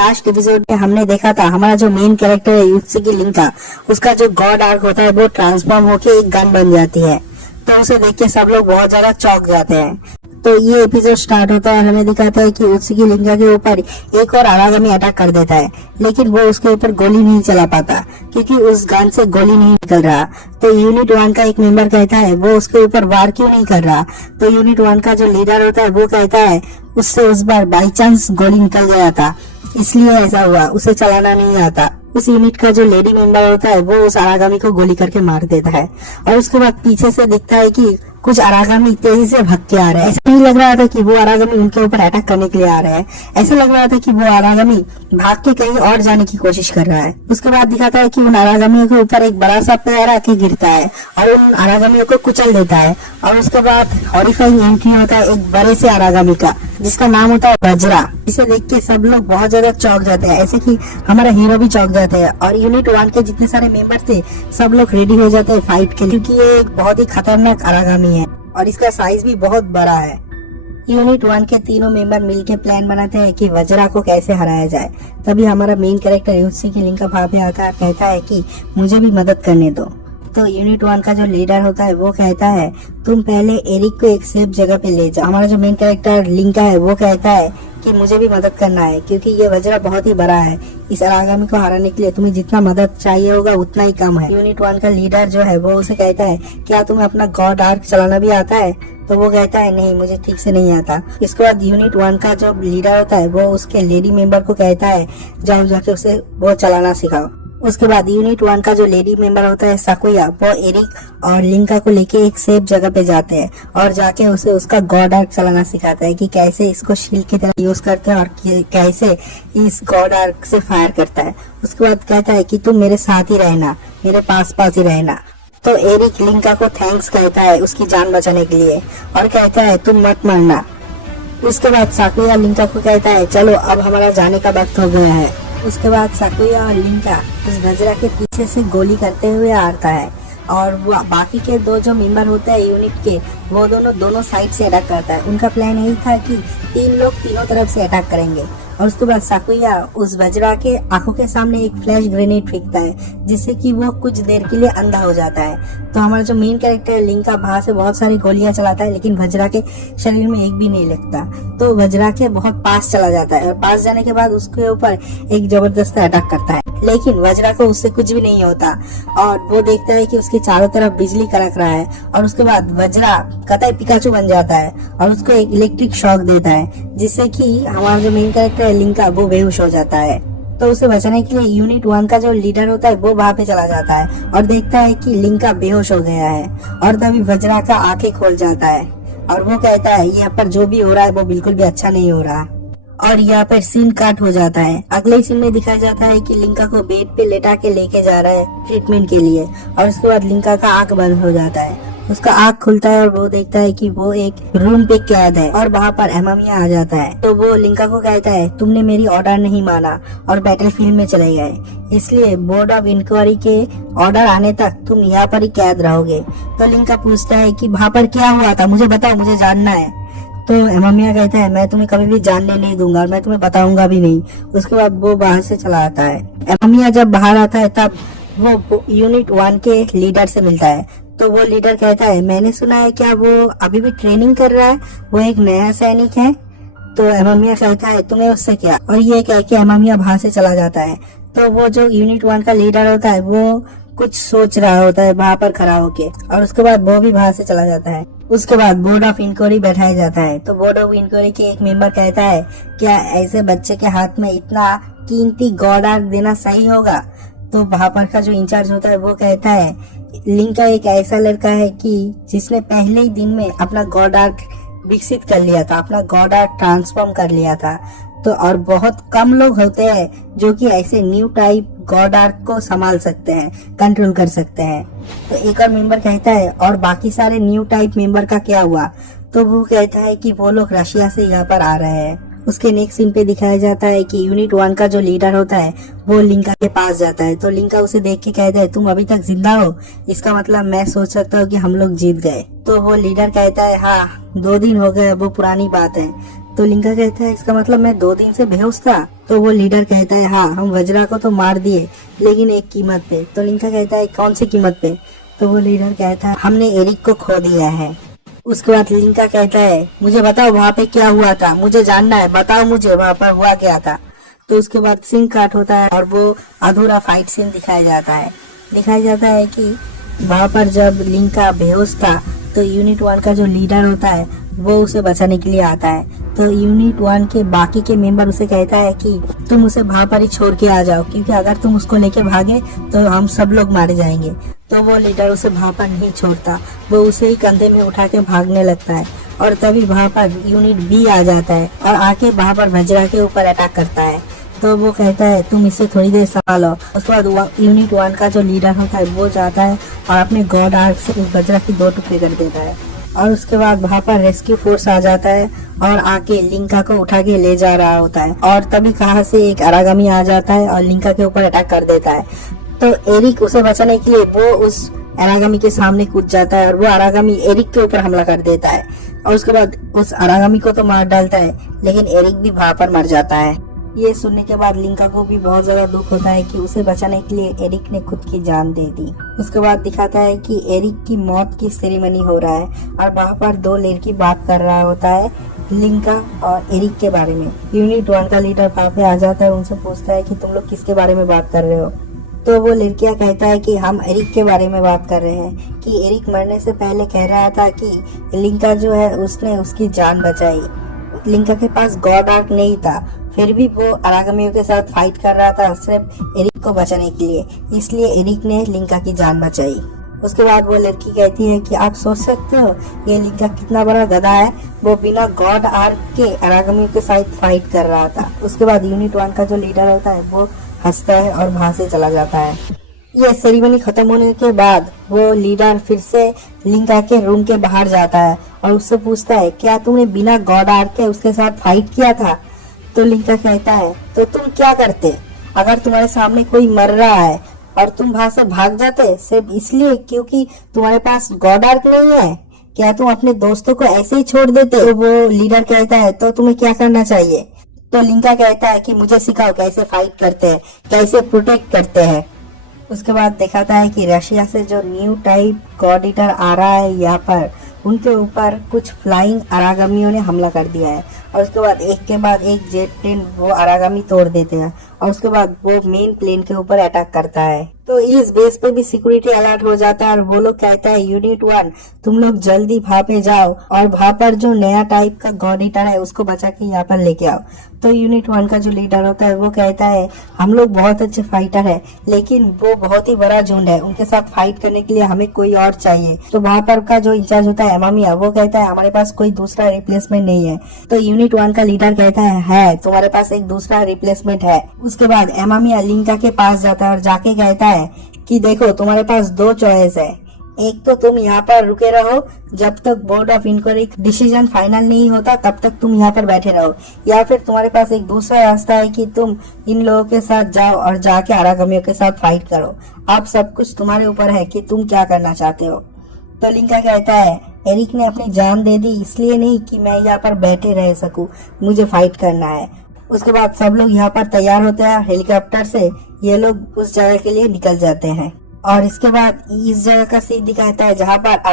Last episode में हमने देखा था हमारा जो मेन कैरेक्टर है युत्सुकी लिंका, उसका जो गॉड आर्क होता है वो ट्रांसफॉर्म होके एक गन बन जाती है। तो उसे देख के सब लोग बहुत ज्यादा चौंक जाते हैं। तो ये एपिसोड स्टार्ट होता है और हमें दिखाता है कि युत्सुकी लिंका के ऊपर एक और आरागामी अटैक कर देता है, लेकिन वो उसके ऊपर गोली नहीं चला पाता क्योंकि उस गन से गोली नहीं निकल रहा। तो यूनिट 1 का एक मेंबर कहता है वो उसके ऊपर वार क्यों नहीं कर रहा। तो यूनिट 1 का जो लीडर होता है वो कहता है उससे उस बार बाई चांस गोली निकल गया था, इसलिए ऐसा हुआ, उसे चलाना नहीं आता। उस यूनिट का जो लेडी मेंबर होता है वो उस आरागामी को गोली करके मार देता है और उसके बाद पीछे से दिखता है कि कुछ आरागामी तेजी से भाग के आ रहे हैं। ऐसा नहीं लग रहा था कि वो आरागामी उनके ऊपर अटैक करने के लिए आ रहे हैं, ऐसा लग रहा था कि वो आरागामी भाग के कहीं और जाने की कोशिश कर रहा है। उसके बाद दिखाता है कि उन आरागामियों के ऊपर एक बड़ा सा पैर आके गिरता है और उन आरागामियों को कुचल देता है। और उसके बाद हॉरिफाइंग एंट्री होता है एक बड़े से आरागामी का जिसका नाम होता है वज्रा। इसे देख के सब लोग बहुत ज्यादा चौंक जाते हैं, ऐसे कि हमारा हीरो भी चौंक जाते हैं। और यूनिट 1 के जितने सारे मेंबर थे सब लोग रेडी हो जाते हैं फाइट के लिए, क्योंकि ये एक बहुत ही खतरनाक आरागामी है और इसका साइज भी बहुत बड़ा है। यूनिट 1 के तीनों मेंबर मिलके प्लान बनाते हैं कि वज्रा को कैसे हराया जाए। तभी हमारा मेन कैरेक्टर युत्सुकी लिंका वहां पे आता है, कहता है कि मुझे भी मदद करने दो। तो यूनिट 1 का जो लीडर होता है वो कहता है तुम पहले एरिक को एक सेफ जगह पे ले जाओ। हमारा जो मेन कैरेक्टर लिंका है वो कहता है कि मुझे भी मदद करना है क्योंकि ये वज्रा बहुत ही बड़ा है, इस आरागामी को हराने के लिए तुम्हें जितना मदद चाहिए होगा उतना ही कम है। यूनिट 1 का लीडर जो है वो उसे कहता है क्या तुम्हें अपना गॉड आर्क चलाना भी आता है। तो वो कहता है नहीं, मुझे ठीक से नहीं आता। इसके बाद यूनिट 1 का जो लीडर होता है वो उसके लेडी मेंबर को कहता है जाओ जाके उसे वो चलाना सिखाओ। उसके बाद यूनिट 1 का जो लेडी मेंबर होता है साकुया, वो एरिक और लिंका को लेके एक सेफ जगह पे जाते हैं और जाके उसे उसका गॉड आर्क चलाना सिखाता है कि कैसे इसको शील्ड की तरह यूज करते हैं और कैसे इस गॉड आर्क से फायर करता है। उसके बाद कहता है कि तुम मेरे साथ ही रहना, मेरे पास पास ही रहना। तो एरिक लिंका को थैंक्स कहता है उसकी जान बचाने के लिए और कहता है तुम मत मरना। उसके बाद साकुया लिंका को कहता है चलो अब हमारा जाने का वक्त हो गया है। उसके बाद साकुया और लिंका उस वज्रा के पीछे से गोली करते हुए आता है और वो बाकी के दो जो मेंबर होते हैं यूनिट के वो दोनों साइड से अटैक करता है। उनका प्लान यही था कि 3 लोग तीनों तरफ से अटैक करेंगे। और उसके बाद साकुया उस वज्रा के आंखों के सामने एक फ्लैश ग्रेनेड फेंकता है जिससे कि वो कुछ देर के लिए अंधा हो जाता है। तो हमारा जो मेन कैरेक्टर है लिंका बाहर से बहुत सारी गोलियां चलाता है लेकिन वज्रा के शरीर में एक भी नहीं लगता। तो वज्रा के बहुत पास चला जाता है और पास जाने के बाद उसके ऊपर एक जबरदस्त अटैक करता है, लेकिन वज्रा को उससे कुछ भी नहीं होता और वो देखता है कि उसके चारों तरफ बिजली कड़क रहा है। और उसके बाद वज्रा कतई पिकाचू बन जाता है और उसको एक इलेक्ट्रिक शॉक देता है जिससे कि हमारा जो मेन कैरेक्टर है लिंका वो बेहोश हो जाता है। तो उसे बचाने के लिए यूनिट 1 का जो लीडर होता है वो वहां पे चला जाता है और देखता है कि लिंका बेहोश हो गया है। और तभी वज्रा का आंखें खोल जाता है और वो कहता है यहाँ पर जो भी हो रहा है वो बिल्कुल भी अच्छा नहीं हो रहा। और यहाँ पर सीन काट हो जाता है। अगले सीन में दिखाया जाता है कि लिंका को बेड पे लेटा के लेके जा रहा है ट्रीटमेंट के लिए और उसके बाद लिंका का आंख बंद हो जाता है। उसका आंख खुलता है और वो देखता है कि वो एक रूम पे कैद है और वहाँ पर अमामिया आ जाता है। तो वो लिंका को कहता है तुमने मेरी ऑर्डर नहीं माना और बैटलफील्ड में चले गए, इसलिए बोर्ड ऑफ इंक्वायरी के ऑर्डर आने तक तुम यहाँ पर ही कैद रहोगे। तो लिंका पूछता है कि वहाँ पर क्या हुआ था, मुझे बताओ, मुझे जानना है। तो अमामिया कहता है मैं तुम्हें कभी भी जानने नहीं दूंगा और मैं तुम्हें बताऊंगा भी नहीं। उसके बाद वो बाहर से चला आता है। अमामिया जब बाहर आता है तब वो यूनिट 1 के लीडर से मिलता है। तो वो लीडर कहता है मैंने सुना है क्या वो अभी भी ट्रेनिंग कर रहा है, वो एक नया सैनिक है। तो अमामिया कहता है तुम्हें उससे क्या, और ये कह के अमामिया बाहर से चला जाता है। तो वो जो यूनिट 1 का लीडर होता है वो कुछ सोच रहा होता है वहां पर खड़ा होके और उसके बाद वो भी बाहर से चला जाता है। उसके बाद बोर्ड ऑफ इंक्वायरी बैठाया जाता है। तो बोर्ड ऑफ इंक्वायरी के एक मेंबर कहता है क्या ऐसे बच्चे के हाथ में इतना कीमती गॉड आर्क देना सही होगा। तो वहां पर का जो इंचार्ज होता है वो कहता है लिंका एक ऐसा लड़का है कि जिसने पहले ही दिन में अपना गॉड आर्क विकसित कर लिया था, अपना गॉड आर्क ट्रांसफॉर्म कर लिया था। तो और बहुत कम लोग होते हैं जो कि ऐसे न्यू टाइप गॉड आर्क को संभाल सकते हैं, कंट्रोल कर सकते हैं। तो एक और मेंबर कहता है और बाकी सारे न्यू टाइप मेंबर का क्या हुआ। तो वो कहता है कि वो लोग रशिया से यहाँ पर आ रहे हैं। उसके नेक्स्ट सीन पे दिखाया जाता है कि यूनिट 1 का जो लीडर होता है वो लिंका के पास जाता है। तो लिंका उसे देख के कहता है तुम अभी तक जिंदा हो, इसका मतलब मैं सोच सकता हूँ कि हम लोग जीत गए। तो वो लीडर कहता है हाँ 2 दिन हो गए, वो पुरानी बात है। तो लिंका कहता है इसका मतलब मैं 2 दिन से बेहोश था। तो वो लीडर कहता है हाँ, हम वज्रा को तो मार दिए, लेकिन एक कीमत पे। तो लिंका कहता है कौन सी कीमत पे? तो वो लीडर कहता है हमने एरिक को खो दिया है। उसके बाद लिंका कहता है मुझे बताओ वहाँ पे क्या हुआ था, मुझे जानना है, बताओ मुझे वहाँ पर हुआ क्या था। तो उसके बाद सीन काट होता है और वो अधूरा फाइट सीन दिखाया जाता है कि वहाँ पर जब लिंका बेहोश था तो यूनिट 1 का जो लीडर होता है वो उसे बचाने के लिए आता है। तो यूनिट 1 के बाकी के मेंबर उसे कहता है कि तुम उसे वहाँ पर ही छोड़ के आ जाओ, क्योंकि अगर तुम उसको लेके भागे तो हम सब लोग मारे जाएंगे। तो वो लीडर उसे वहाँ पर नहीं छोड़ता, वो उसे ही कंधे में उठा के भागने लगता है। और तभी वहाँ पर यूनिट बी आ जाता है और आके वहाँ पर वज्रा के ऊपर अटैक करता है। तो वो कहता है तुम इसे थोड़ी देर संभालो। उसके बाद यूनिट 1 का जो लीडर होता है वो जाता है और अपने गॉड आर्क से उस वज्रा की 2 टुकड़े कर देता है। और उसके बाद वहाँ पर रेस्क्यू फोर्स आ जाता है और आके लिंका को उठा के ले जा रहा होता है। और तभी कहाँ से एक अरागामी आ जाता है और लिंका के ऊपर अटैक कर देता है। तो एरिक उसे बचाने के लिए वो उस अरागामी के सामने कूद जाता है और वो अरागामी एरिक के ऊपर हमला कर देता है। और उसके बाद उस अरागामी को तो मार डालता है, लेकिन एरिक भी वहाँ पर मर जाता है। ये सुनने के बाद लिंका को भी बहुत ज्यादा दुख होता है कि उसे बचाने के लिए एरिक ने खुद की जान दे दी। उसके बाद दिखाता है कि एरिक की मौत की सेरेमनी हो रहा है और वहाँ पर 2 लड़की बात कर रहा होता है लिंका और एरिक के बारे में। यूनिट 1 का लीडर वहाँ पे आ जाता है, उनसे पूछता है कि तुम लोग किसके बारे में बात कर रहे हो। तो वो लड़कियां कहता है कि हम एरिक के बारे में बात कर रहे हैं, कि एरिक मरने से पहले कह रहा था कि लिंका जो है उसने उसकी जान बचाई। लिंका के पास गॉड आर्क नहीं था, फिर भी वो अरागामियों के साथ फाइट कर रहा था सिर्फ एरिक को बचाने के लिए, इसलिए एरिक ने लिंका की जान बचाई। उसके बाद वो लड़की कहती है कि आप सोच सकते हो ये लिंका कितना बड़ा गधा है, वो बिना गॉड आर्क के अरागामियों के साथ फाइट कर रहा था। उसके बाद यूनिट 1 का जो लीडर होता है वो हंसता है और वहां से चला जाता है। ये सेरेमनी खत्म होने के बाद वो लीडर फिर से लिंका के रूम के बाहर जाता है और उससे पूछता है क्या तुमने बिना गॉड आर्क के उसके साथ फाइट किया था? तो लिंका कहता है तो तुम क्या करते अगर तुम्हारे सामने कोई मर रहा है और तुम वहां से भाग जाते सिर्फ इसलिए क्योंकि तुम्हारे पास गॉड आर्क नहीं है? क्या तुम अपने दोस्तों को ऐसे ही छोड़ देते? तो वो लीडर कहता है तो तुम्हें क्या करना चाहिए? तो लिंका कहता है कि मुझे सिखाओ कैसे फाइट करते हैं, कैसे प्रोटेक्ट करते हैं। उसके बाद दिखाता है कि रशिया से जो न्यू टाइप गॉड ईटर आ रहा है यहाँ पर, उनके ऊपर कुछ फ्लाइंग अरागामियों ने हमला कर दिया है। और उसके बाद एक के बाद एक जेट प्लेन वो अरागामी तोड़ देते हैं और उसके बाद वो मेन प्लेन के ऊपर अटैक करता है। तो इस बेस पे भी सिक्योरिटी अलर्ट हो जाता है और वो लोग कहता है यूनिट 1 तुम लोग जल्दी वहाँ पे जाओ और वहाँ पर जो नया टाइप का गॉड ईटर है उसको बचा के यहाँ पर लेके आओ। तो यूनिट 1 का जो लीडर होता है वो कहता है हम लोग बहुत अच्छे फाइटर है, लेकिन वो बहुत ही बड़ा झुंड है, उनके साथ फाइट करने के लिए हमें कोई और चाहिए। तो वहाँ पर का जो इंचार्ज होता है एमामिया, वो कहता है हमारे पास कोई दूसरा रिप्लेसमेंट नहीं है। तो यूनिट 1 का लीडर कहता है तुम्हारे पास एक दूसरा रिप्लेसमेंट है। उसके बाद एमामिया लिंका के पास जाता है और जाके कहता है कि देखो तुम्हारे पास 2 चॉइस है, एक तो तुम यहाँ पर रुके रहो जब तक board of inquiry decision final नहीं होता तब तक तुम यहाँ पर बैठे रहो, या फिर तुम्हारे पास एक दूसरा रास्ता है कि तुम इन लोगों के साथ जाओ और जाके अरागामियों के साथ फाइट करो। अब सब कुछ तुम्हारे ऊपर है कि तुम क्या करना चाहते हो। तो लिंका कहता है एरिक ने अपनी जान दे दी इसलिए नहीं कि मैं यहाँ पर बैठे रह सकूं, मुझे फाइट करना है। उसके बाद सब लोग यहाँ पर तैयार होते हैं हेलीकॉप्टर से, ये लोग उस जगह के लिए निकल जाते हैं। और इसके बाद इस जगह का सीन दिखाता है जहाँ पर